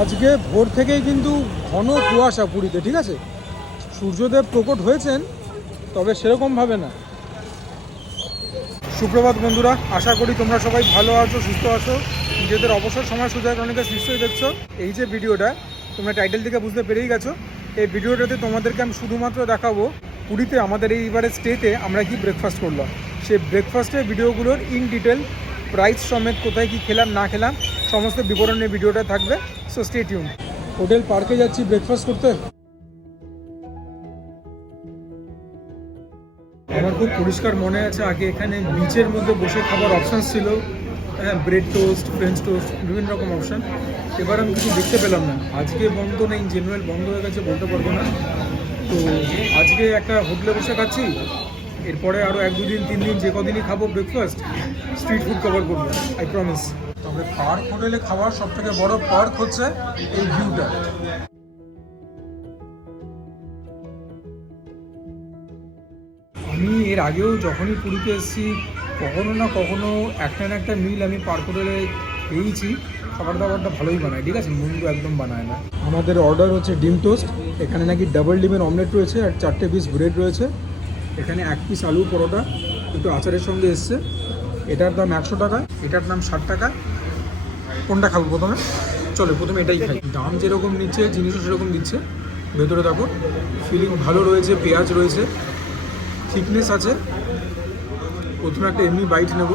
আজকে ভোর থেকেই কিন্তু ঘন কুয়াশা পুরীতে, ঠিক আছে। সূর্যদেব প্রকট হয়েছেন, তবে সেরকমভাবে না। সুপ্রভাত বন্ধুরা, আশা করি তোমরা সবাই ভালো আছো, সুস্থ আছো, নিজেদের অবসর সময় সুযোগ অনেকে নিশ্চয়ই দেখছো। এই যে ভিডিওটা তোমরা টাইটেল থেকে বুঝতে পেরেই গেছো, এই ভিডিওটাতে তোমাদেরকে আমি শুধুমাত্র দেখাবো পুরীতে আমাদের এইবারে স্টেতে আমরা কি ব্রেকফাস্ট করলাম। সেই ব্রেকফাস্টের ভিডিওগুলোর ইন ডিটেল প্রাইস সমেত কোথায় কি খেলাম না খেলাম সমস্ত বিবরণের ভিডিওটা থাকবে। So stay tune. হোটেল পার্কে যাচ্ছি ব্রেকফাস্ট করতে। আমার খুব পরিষ্কার মনে আছে, আগে এখানে বিচের মধ্যে বসে খাবার অপশান ছিল, হ্যাঁ, ব্রেড টোস্ট, ফ্রেঞ্চ টোস্ট, বিভিন্ন রকম অপশান। এবার আমি কিছু দেখতে পেলাম না। আজকে বন্ধ নেই, জেনুয়েল বন্ধ হয়ে গেছে বলতে পারবো না। তো আজকে একটা হোটেলে বসে খাচ্ছি, এরপরে আরও 1-2 দিন 3 দিন যে কদিনই খাবো ব্রেকফাস্ট স্ট্রিট ফুড কভার করবো, আই প্রমিস। তবে পার্ক হোটেলে খাওয়ার সব থেকে বড় পার্ক হচ্ছে এই ভিউটা। আমি এর আগেও যখনই পুরীতে এসেছি কখনো না কখনো একটা না একটা মিল আমি পার্ক হোটেলে পেয়েছি। খাবার দাবারটা ভালোই বানায়, ঠিক আছে, মন্দ একদম বানায় না। আমাদের অর্ডার হচ্ছে ডিম টোস্ট, এখানে নাকি ডাবল ডিমের অমলেট রয়েছে আর 4টে পিস ব্রেড রয়েছে। এখানে 1 পিস আলু পরোটা একটু আচারের সঙ্গে এসছে, এটার দাম 100 টাকা, এটার দাম 60 টাকা। কোনটা খাবো প্রথমে? চলো প্রথমে এটাই খাই। দাম যেরকম নিচ্ছে জিনিসও সেরকম দিচ্ছে। ভেতরে দেখো ফিলিং ভালো রয়েছে, পেঁয়াজ রয়েছে, থিকনেস আছে। প্রথমে একটা এমনি বাইট নেব।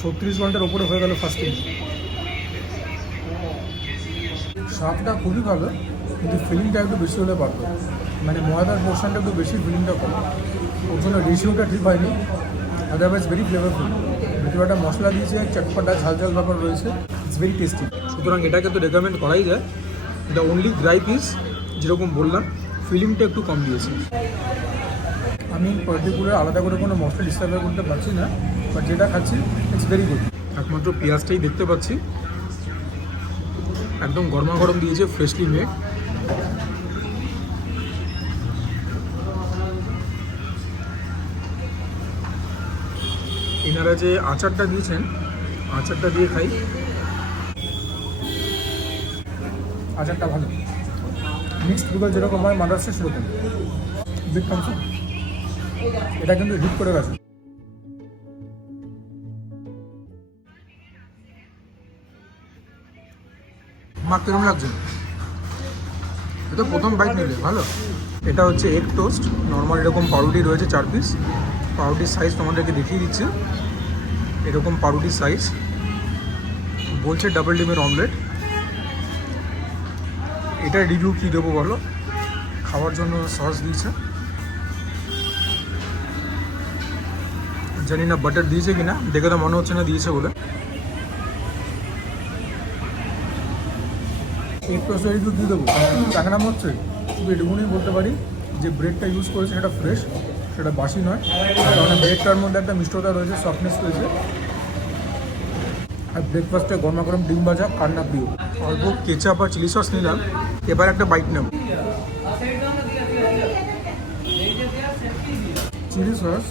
36 ঘন্টার ওপরে হয়ে গেল ফাস্টিং। স্বাদটা খুবই ভালো, কিন্তু ফিলিংটা একটু বেশি হলে পারতো, মানে ময়দার পোর্শনটা একটু বেশি, ফিলিংটা কম, ওর জন্য রেশিওটা ঠিক হয়নি। Otherwise very flavourful. ভিতরে একটা মশলা দিয়েছে, চটপটা ঝাল ঝাল ব্যাপার রয়েছে, ইটস ভেরি টেস্টি। সুতরাং এটাকে তো রেকমেন্ড করাই যায়। এটা অনলি ড্রাই পিস, যেরকম বললাম ফিলিংটা একটু কম দিয়েছে। আমি পার্টিকুলার আলাদা করে কোনো মশলা ডিস্টার্ব করতে পারছি না, বাট যেটা খাচ্ছি ইটস ভেরি গুড। একমাত্র পেঁয়াজটাই দেখতে পাচ্ছি, একদম গরমা গরম দিয়েছে, ফ্রেশলি মেড। এনারা যে আচারটা দিয়েছেন, আচারটা দিয়ে খাই। আচারটা ভালো, মিক্সড পিকল যেরকম হয় মাদার্সে সেরকম বিগ কনসেপ্ট। এটা কিন্তু হিট করে গেছে। মা কেমন লাগছে? এটা প্রথম বাইট নিলে ভালো। এটা হচ্ছে এগ টোস্ট, নর্মাল এরকম পাউরুটি রয়েছে 4 পিস। পাউরুটির সাইজ তোমাদেরকে দেখিয়ে দিচ্ছে, এরকম পাউরুটির সাইজ। বলছে ডাবল ডিমের অমলেট। এটা রিভিউ কী দেবো বলো? খাওয়ার জন্য সস দিয়েছে, জানি না বাটার দিয়েছে কিনা, দেখে তো মনে হচ্ছে না দিয়েছে বলে। এগ টোস্টের রিভিউ কী দেবো? টাকা নাম হচ্ছে শুধু এটুকুনি বলতে পারি যে ব্রেডটা ইউজ করেছে সেটা ফ্রেশ, সেটা বাসি নয়, কারণ ব্রেডটার মধ্যে একটা মিষ্টতা রয়েছে, সফটনেস রয়েছে। আর ব্রেকফাস্টে গরমা গরম ডিম ভাজা কার না প্রিয়। অল্প কেচাপ আর চিলি সস নিলাম, এবার একটা বাইট নেব। চিলি সস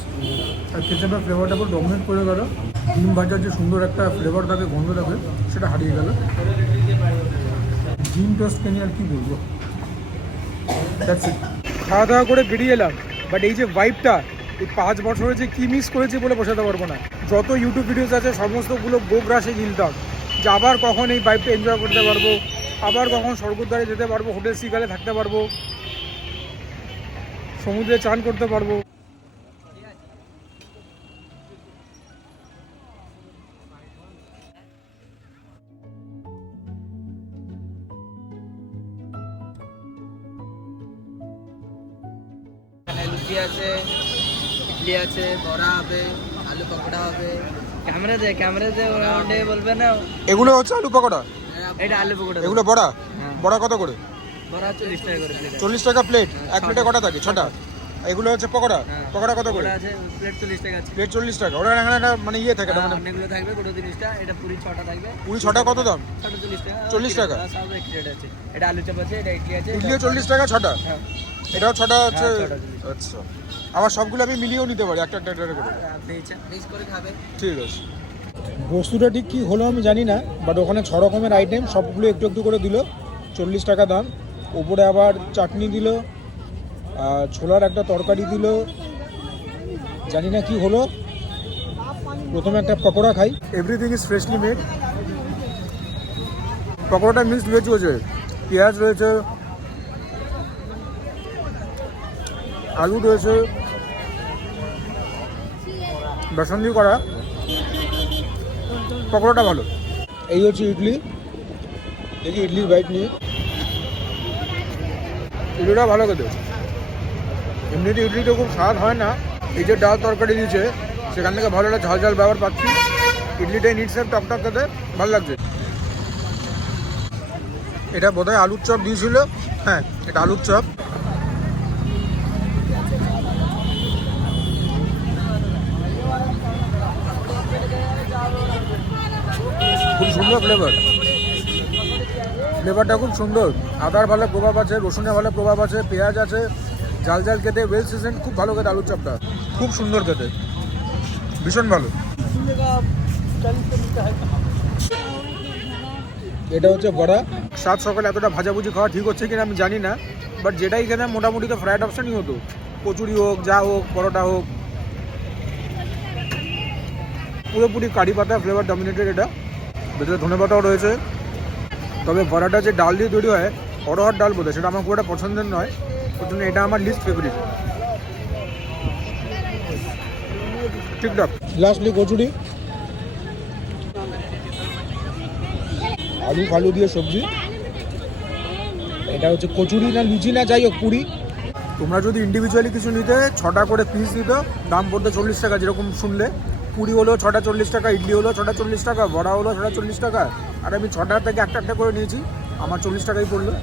আর কেচাপের ফ্লেভারটা পুরো ডমিনেট করে গেল। ডিম ভাজার যে সুন্দর একটা ফ্লেভার থাকে, গন্ধ থাকে, সেটা হারিয়ে গেল। ডিম টোস্টকে নিয়ে আর কি বলবো। খাওয়া দাওয়া করে বেরিয়ে এলাম, বাট এই যে ভাইবটা, এই 5 বছরে যে কী মিস করেছি বলে বোঝাতে পারবো না। যত ইউটিউব ভিডিওস আছে সমস্তগুলো গোগ্রাসে গিলতাম যে আবার কখন এই ভাইবটা এনজয় করতে পারবো, আবার কখন স্বর্গদ্বারে যেতে পারবো, হোটেল সিকালে থাকতে পারবো, সমুদ্রে চান করতে পারবো। লুচি আছে, ইডলি আছে, বড়া হবে, আলু পকোড়া হবে। ক্যামেরাতে ওটা বলবে না। এগুলো হচ্ছে আলু পকোড়া, এটা আলু পকোড়া। এগুলো বড়া। হ্যাঁ। বড়া কত করে? বড়া 40 টাকা করে প্লেট। 40 টাকা প্লেট। এক প্লেটে কটা থাকে? 6টা। এগুলো হচ্ছে পকোড়া। পকোড়া কত করে? আছে প্লেট 40 টাকা আছে। প্লেট 40 টাকা। ওরা এখানে একটা মানে ইয়ে থাকে, মানে অনেকগুলো থাকবে, বড় জিনিসটা। এটা পুরি 6টা থাকবে। পুরি 6টা কত দাম? 40 টাকা। 40 টাকা। সব এক রেট আছে। এটা আলু চপ আছে, এটা ইডলি আছে। ইডলিও 40 টাকা 6টা। হ্যাঁ। এটাও 6টা হচ্ছে। হ্যাঁ, 6টা 40। আচ্ছা, আবার সবগুলো আমি মিলিয়েও নিতে পারি একটা একটা করে? আপনি ইচ্ছা মিক্স করে খাবে। ঠিক আছে। বস্তুটা ঠিক কী হলো আমি জানি না, বাট ওখানে 6 রকমের আইটেম, সবগুলো একটু একটু করে দিল। 40 টাকা দাম। ওপরে আবার চাটনি দিল, ছোলার একটা তরকারি দিল, জানি না কি হলো। প্রথমে একটা পকোড়া খাই। Everything is freshly made. পকোড়াটা মিক্সড ভেজ রয়েছে, পেঁয়াজ রয়েছে, আলু রয়েছে, বেসন দিয়ে করা। পকোড়াটা ভালো। এই হচ্ছে ইডলি, দেখি ইডলির বাইট নিয়ে। ইডলিটা ভালো খেতে। এমনিতে ইডলিটা খুব স্বাদ হয় না, এই যে ডাল তরকারি দিয়েছে সেখান থেকে ভালো একটা ঝাল ঝাল ব্যবহার পাচ্ছি। ইডলিটাই নিট সেফ টক টক খেতে ভালো লাগছে। এটা বোধহয় আলুর চপ দিয়েছিল, হ্যাঁ এটা আলুর চপ। খুব সুন্দর ফ্লেভারটা খুব সুন্দর। আদার ভালো প্রভাব আছে, রসুনের ভালো প্রভাব আছে, পেঁয়াজ আছে, ঝাল ঝাল খেতে ওয়েল সিজন, খুব ভালো খেতে আলুর চপটা, খুব সুন্দর খেতে, ভীষণ ভালো। এটা হচ্ছে বড়া। সাত সকালে এতটা ভাজাভুজি খাওয়া ঠিক হচ্ছে কিনা আমি জানি না, বাট যেটাই খেতাম মোটামুটি তো ফ্রাইড অপশনই হতো, কচুরি হোক, যা হোক, পরোটা হোক। পুরোপুরি কারি পাতা ফ্লেভার ডমিনেটেড। এটা ভেতরে ধনে পাতাও রয়েছে। তবে বড়াটা যে ডাল দিয়ে তৈরি হয়, অরহর ডাল বোধহয়, সেটা আমার খুব একটা পছন্দের নয়, ওর জন্য এটা আমার লিস্ট ফেভারিট। ঠিকঠাক। লাস্টলি কচুরি, আলু ফালু দিয়ে সবজি। এটা হচ্ছে কচুরি না লুচি না যাই হোক পুরি। তোমরা যদি ইন্ডিভিজুয়ালি কিছু নিতে 6টা করে পিস দিত, দাম পড়তো 40 টাকা। যেরকম শুনলে, পুরি হলো 6টা 40 টাকা, ইডলি হলো 6টা 40 টাকা, বড়া হলো 6টা 40 টাকা। আর আমি 6টা থেকে একটা একটা করে নিয়েছি, আমার 40 টাকাই পড়লো।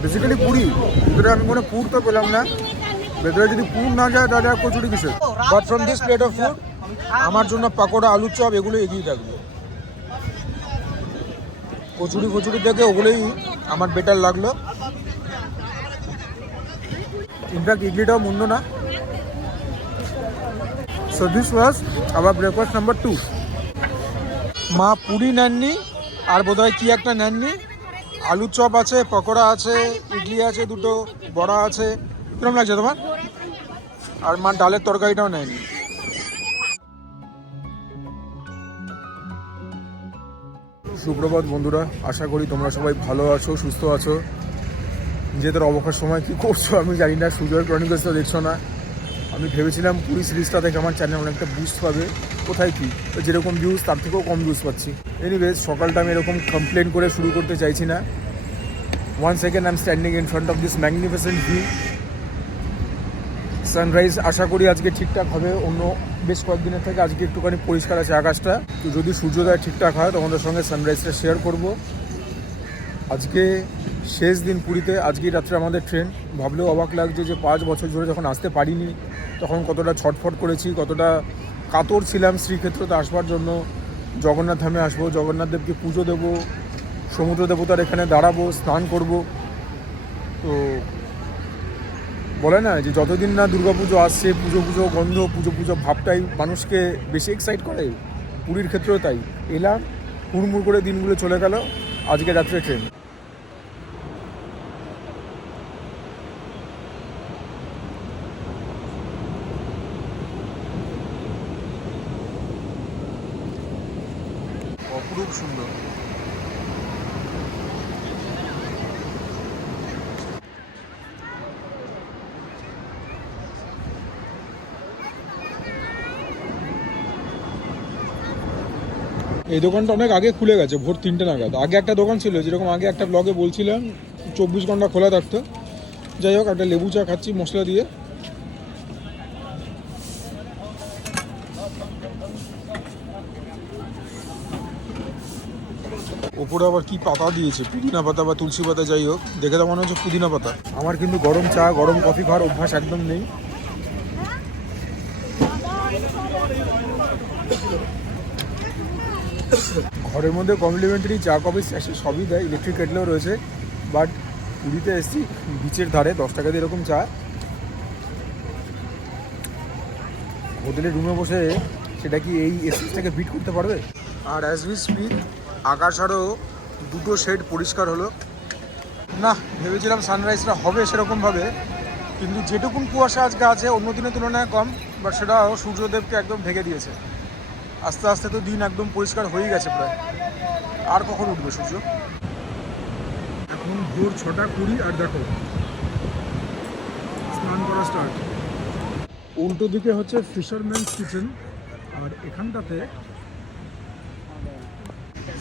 বেসিক্যালি পুরি, ভিতরে আমি কোনো পুর তো পেলাম না। ভেতরে যদি পুর না যায় তাহলে আর কচুরি কিসের। But from this plate of food আমার জন্য পাকোড়া, আলুর চপ এগুলো এগিয়ে থাকবে। কচুরি থেকে ওগুলোই আমার বেটার লাগলো। ইনফ্যাক্ট ইডলিটাও মন্দ না। So this was our breakfast number 2। মা পুরি নেননি, আর বোধহয় কি একটা নেননি। আলুর চপ আছে, পকোড়া আছে, ইডলি আছে দুটো, বড়া আছে। কিরকম লাগছে তোমার? আর মা ডালের তরকারিটাও নেয়নি। সুপ্রভাত বন্ধুরা, আশা করি তোমরা সবাই ভালো আছো, সুস্থ আছো। নিজেদের অবকাশ সময় কি করছো আমি জানি না। সুজয় ক্রনিকলস তো দেখছো না। আমি ভেবেছিলাম পুরি সিরিজটা থেকে আমার চ্যানেল অনেকটা বুস্ট পাবে। কোথায় কি, যেরকম ভিউজ তার থেকেও কম ভিউজ পাচ্ছি। এনিওয়েজ, সকালটা আমি এরকম কমপ্লেন করে শুরু করতে চাইছি না। One second I am standing in front of this magnificent view. Sunrise আশা করি আজকে ঠিকঠাক হবে। অন্য বেশ কয়েকদিনের থেকে আজকে একটুখানি পরিষ্কার আছে আকাশটা। তো যদি সূর্যোদয় ঠিকঠাক হয় তোমাদের সঙ্গে সানরাইজটা শেয়ার করব। আজকে শেষ দিন পুরীতে, আজকেই রাত্রে আমাদের ট্রেন। ভাবলেও অবাক লাগছে যে 5 বছর ধরে যখন আসতে পারিনি তখন কতটা ছটফট করেছি, কতটা কাতর ছিলাম শ্রীক্ষেত্রতে আসবার জন্য। জগন্নাথ ধামে আসবো, জগন্নাথ দেবকে পুজো দেবো, সমুদ্র দেবতার এখানে দাঁড়াবো, স্নান করব। তো বলে না যে যতদিন না দুর্গাপুজো আসছে, পুজো গন্ধ, পুজো ভাবটাই মানুষকে বেশি এক্সাইট করে। পুরীর ক্ষেত্রেও তাই। এলাম, হুড়মুড় করে দিনগুলো চলে গেল। আজকে রাত্রে ট্রেন। অপরূপ সুন্দর। এই দোকানটা অনেক আগে খুলে গেছে, ভোর 3টে নাগাদ। আগে একটা দোকান ছিল, যেরকম আগে একটা ব্লগে বলছিলাম 24 ঘন্টা খোলা থাকতো। যাই হোক, একটা লেবু চা খাচ্ছি মশলা দিয়ে। ওপরে আবার কি পাতা দিয়েছে, পুদিনা পাতা বা তুলসী পাতা, যাই হোক দেখে তো মনে হচ্ছে পুদিনা পাতা। আমার কিন্তু গরম চা, গরম কফি খাওয়ার অভ্যাস একদম নেই। ঘরের মধ্যে কমপ্লিমেন্টারি চা, কফি, সবই দেয়, ইলেকট্রিক কেটলেও রয়েছে। বাট পুরীতে এসেছি বিচের ধারে, 10 টাকা দিয়ে এরকম চা। হোটেলের রুমে বসে সেটা কি এই এসিটাকে বিট করতে পারবে? আর অ্যাজ উই স্পিক আকাশ আরও দুটো শেড পরিষ্কার হলো। না, ভেবেছিলাম সানরাইজটা হবে সেরকমভাবে, কিন্তু যেটুকুন কুয়াশা আজকে আছে অন্য দিনের তুলনায় কম, বাট সেটাও সূর্যদেবকে একদম ঢেকে দিয়েছে। আস্তে আস্তে তো দিন একদম পরিষ্কার হয়ে গেছে প্রায়। আর কখন উঠবে সূর্য? এখন ভোর 6:20 আর দেখো স্নান করা স্টার্ট। উল্টো দিকে হচ্ছে ফিশারম্যানস কিচেন, আর এখানটাতে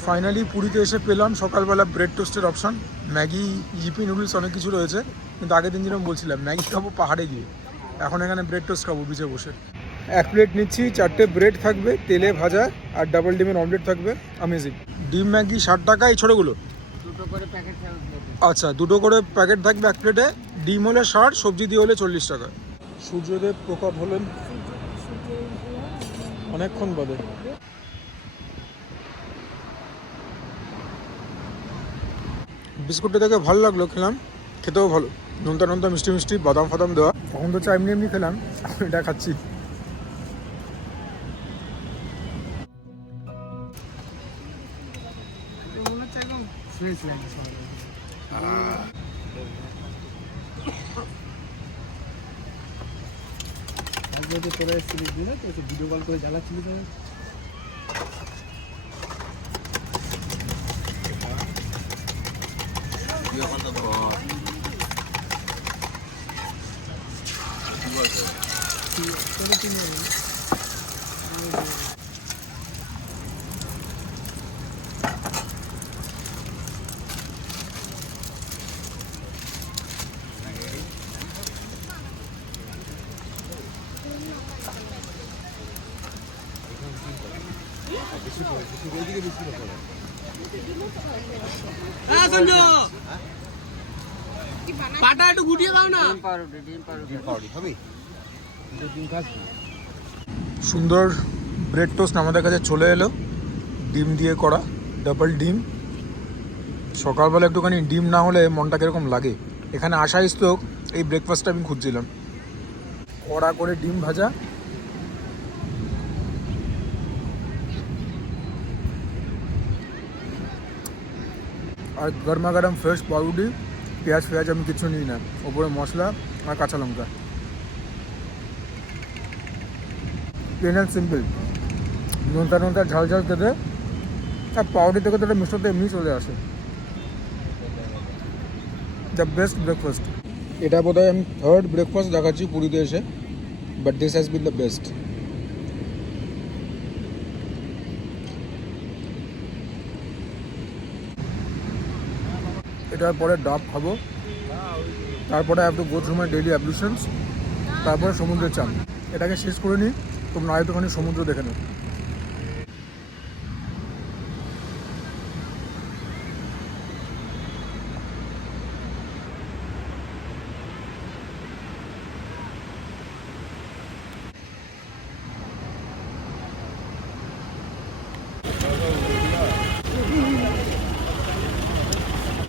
ফাইনালি পুরীতে এসে পেলাম সকালবেলা ব্রেড টোস্টের অপশান। ম্যাগি, ইপি নুডলস অনেক কিছু রয়েছে, কিন্তু আগের দিন যেরকম বলছিলাম ম্যাগি খাবো পাহাড়ে গিয়ে, এখন এখানে ব্রেড টোস্ট খাবো বিচে বসে। 1 প্লেট নিচ্ছি, 4টে ব্রেড থাকবে তেলে ভাজা, আর ডাবল ডিমের অমলেট থাকবে। অ্যামেজিং। ডিম ম্যাগি 60 টাকা, এই ছোটোগুলো? দুটো করে প্যাকেট থাকবে। আচ্ছা, দুটো করে প্যাকেট থাকবে 1 প্লেটে। ডিম হলে 60, সবজি দিয়ে হলে 40 টাকা। সূর্যদেব প্রকট হলেন অনেকক্ষণ বাদে। বিস্কুটটা দেখে ভালো লাগলো, খেলাম, খেতেও ভালো, নোনতা নোনতা মিষ্টি মিষ্টি, বাদাম ফাদাম দেওয়া। তখন তো চা এমনি এমনি খেলাম, এটা খাচ্ছি। ভিডিও কল করে জ্বালাচ্ছিলি তো। পাটা একটু গুটিয়ে দাও না। ডিম পাউরুটি সুন্দর ব্রেড টোস্ট আমাদের কাছে চলে এলো, ডিম দিয়ে করা, ডাবল ডিম। সকালবেলা একটুখানি ডিম না হলে মনটা কীরকম লাগে। এখানে আসা ইস্তক এই ব্রেকফাস্টটা আমি খুঁজছিলাম। কড়া করে ডিম ভাজা, আর গরমা গরম ফ্রেশ পাউরুটি, পেঁয়াজ ফেয়াজ আমি কিছু নিই না, ওপরে মশলা আর কাঁচা লঙ্কা। প্লেন অ্যান্ড সিম্পল, নোনতা নোনতা ঝাল ঝাল খেতে, আর পাউরুটি থেকে তো একটা মিষ্টতা এমনি চলে আসে। The best breakfast. এটা বোধহয় আমি 3rd ব্রেকফাস্ট দেখাচ্ছি পুরীতে এসে, but this has been the best. এটার পরে ডাব খাবো, তারপরে have to go through my daily ablutions, তারপরে সমুদ্রের চান। এটাকে শেষ করে নিই, তোমরা আরেকটুখানি সমুদ্র দেখে নাও।